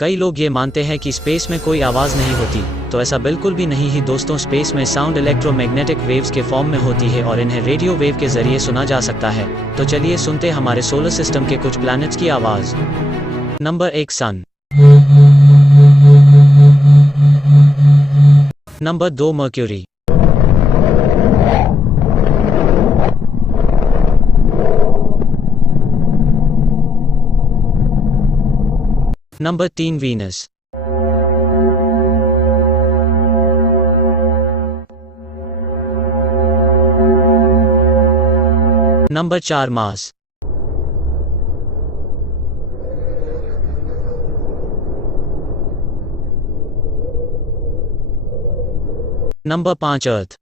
कई लोग ये मानते हैं कि स्पेस में कोई आवाज़ नहीं होती, तो ऐसा बिल्कुल भी नहीं ही दोस्तों। स्पेस में साउंड इलेक्ट्रोमैग्नेटिक वेव्स के फॉर्म में होती है और इन्हें रेडियो वेव के जरिए सुना जा सकता है। तो चलिए सुनते हमारे सोलर सिस्टम के कुछ प्लैनेट्स की आवाज़। Number 1 sun. Number 2 Mercury. Number 3 Venus. Number 4 Mars. Number 5 अर्थ।